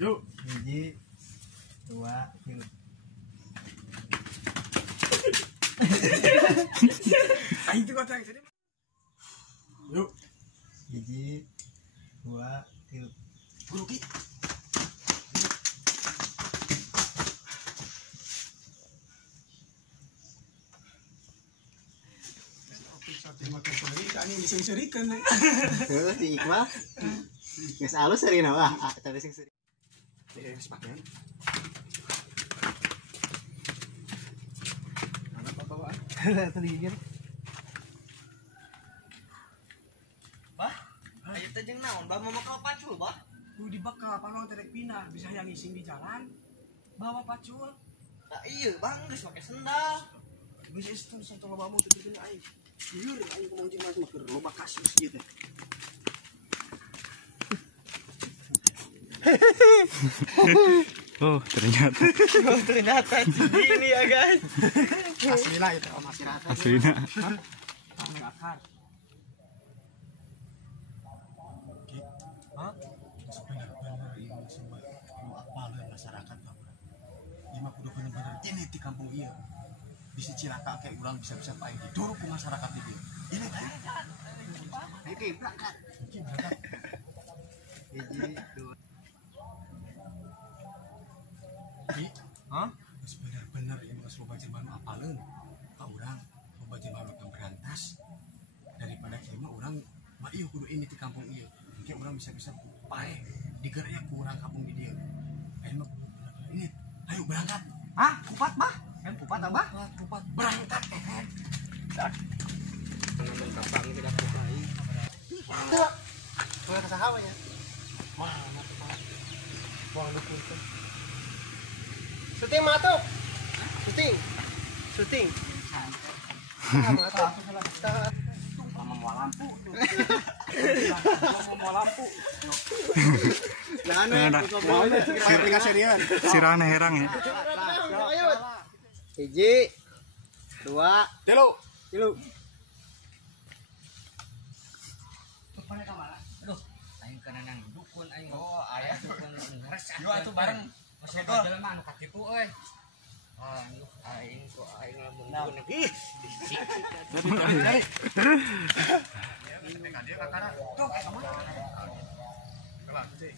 Yuk. Hiji, dua, tilu. Aing tuh kata jadi. Yuk. Hiji, dua, tilu. Guru ki. Makan sendiri, kan ini sering-serikan. Terus si Iqbal geus alus seri na wah, tadi sing seri. Geus pakaian. Mana bawaan? Tadi gigir. Bah, ayo teh jeung naon? Bah mau bakal pacul, bah. Di bakal palong terek pindah, bisa yang ngising di jalan. Bawa pacul. Nah, iya, Bang, geus make sendal. Bisa itu lobamu tutupin aing. Liur aing kumaha jeung mas keur loba kasus gitu. Oh, ternyata Ini ya, guys. Aslilah itu masih rata. aslinya. Tangan akar. Hah? Benar-benar ini semua apalin masyarakat kamu. Ini mah kudu bener-bener ini di kampung ieu. Bisa cilaka kayak urang bisa-bisa pae diduruk ke masyarakat ini. Ini teh. Oke, berangkat. Hiji, dua. Hah? Geus bener-bener ieu geus loba jelema apaleun ka urang, loba jelema makan berantas. Daripada kieu mah urang mah ieu kudu ini di kampung ieu. Kayak urang bisa-bisa pae digerak ku urang kampung di dieu. Ayo mah ini, ayo berangkat. Ah, kupat mah. Kan kupat abah. Kupat berangkat kan. Teman kapang tidak kupai. Tuh. Mulai kasaha nya. Mana tuh Pak? Wah dukun teh. Syuting mah tuh. Syuting. Mau lampu. Nah, Sirana herang ya. Hiji, dua, Telu. tilu. Aduh, aing kana nang dukun aing. Oh, aya dukun ngeresah. Yo atuh bareng. Masih ada jelema anu kakitu euy. Ah, aing kok aing lamun dukun ih. Dia kakara. Tuh, kayak kemana? Kelar, cek.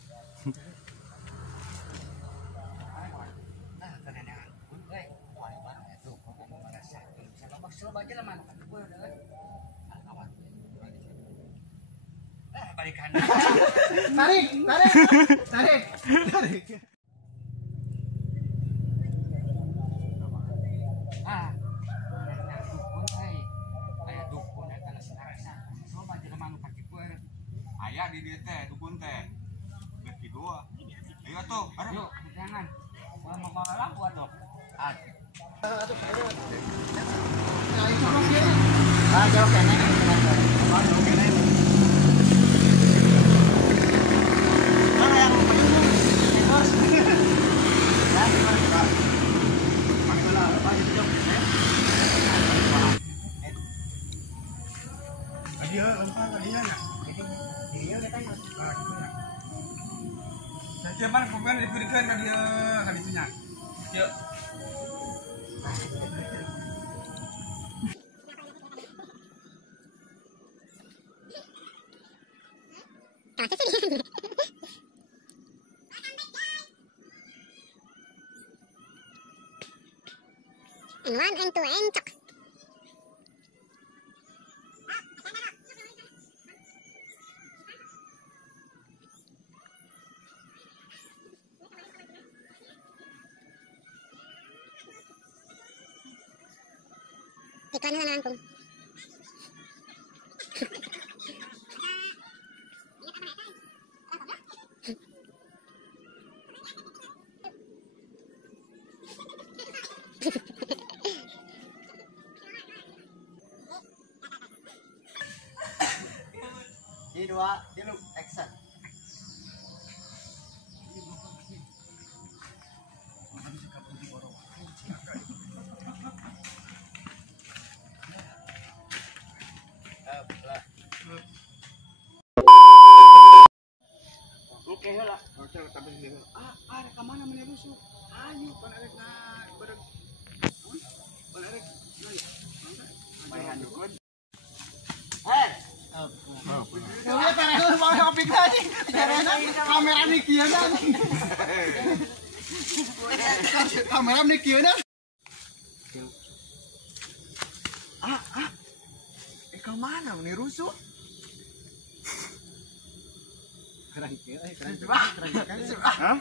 Nah, kana nang dukun euy. Wah, bareng itu kok mau ngeresah. Bisa babak selama jelema anu kakitu euy. Awan. Balikan. Tarik. Ah, nang dukun euy. Aya dukun eta nu ngeresah. Coba jelema anu kakitu euy. Aya di dieu teh dukun teh. Geus kitu. Ayo atuh, bareng. Yuk, jangan. Gua mau bawa lampu atuh. Ah, jauh kene. Mana yang bos? Dia lempar kadinya nya. Iya, katanya. Ah, gitu nya. Saya mana pemain diberikan ka dia kaditunya. Yuk. One and two and talk. Ikaw na lang kung. Hiji, dua, tilu, action. Oke lah. Ada kemana menerusu? Ayo, pan arek na ibadah. Pan arek Mayan dukun. Ya tanah mau opik lagi. Kamera nih kieu dah. Kamera nih kieu dah. kemana menerusu? Keren kieu, keren. Hah?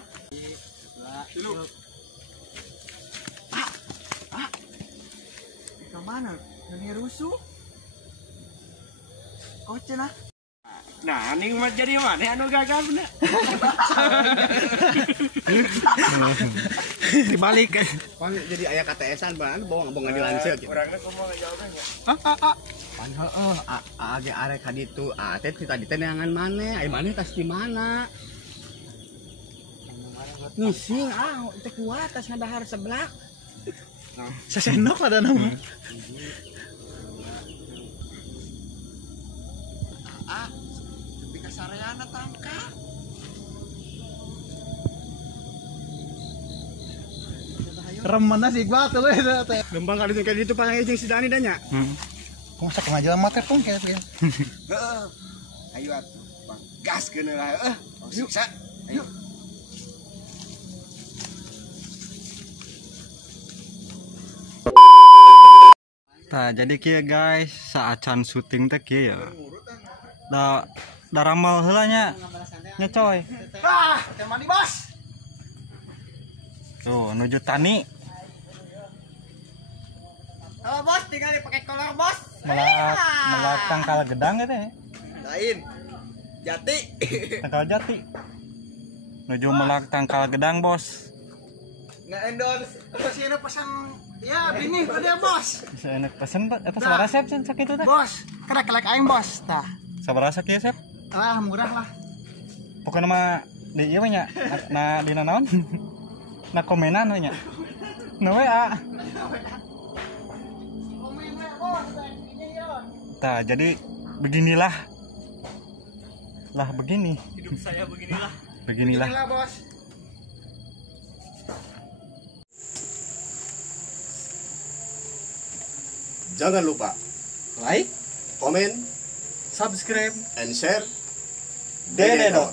Kemana? Menerusu? Oh cenah. Nah, ini mah jadi mana anu gagal bener. Dibalik. Pan jadi aya KTS-an ban bohong dilanceuk gitu. Urangna kumaha ngajawabnya? Pan heueuh age arek ka ditu. Teh tadi teh neangan maneh, ai maneh tas di mana? Ngising teh kuat tas ngadahar seblak. Sesendok ada nama. Di kasareana tangka. Remana sih gua tuh teh. Gembang kali kayak gitu pasang jeung si Dani danya. Kok masa pengajaran mate pun kayak gitu. Heeh. Ayo atuh. Bang, gas keun lah. Siksa. Ayo. Nah, jadi kia guys, saat can syuting teh kia ya. Da ramal heula nya coy. Teh mandi bos. Tuh, nuju tani. Oh bos, tinggal dipakai kolor bos. Melak tangkal gedang gitu ya. Lain. Jati. Tangkal jati. Nuju melak tangkal gedang, Bos. Nge-endorse. Terus ini pesan ya bini udah bos. Bisa enak pesen, Pak. Apa sabaraha resep sakitu teh? Bos, kada kelek aing bos. Tah. Sabaraha sakieu, Sep? Murah lah. Pokoknya mah di ieu nya, na dina naon? Na komenan we nya. Na WA. Tah, jadi beginilah. Lah begini. Hidup saya beginilah. Beginilah. Bos. Jangan lupa Like, komen, subscribe. and share Denenot.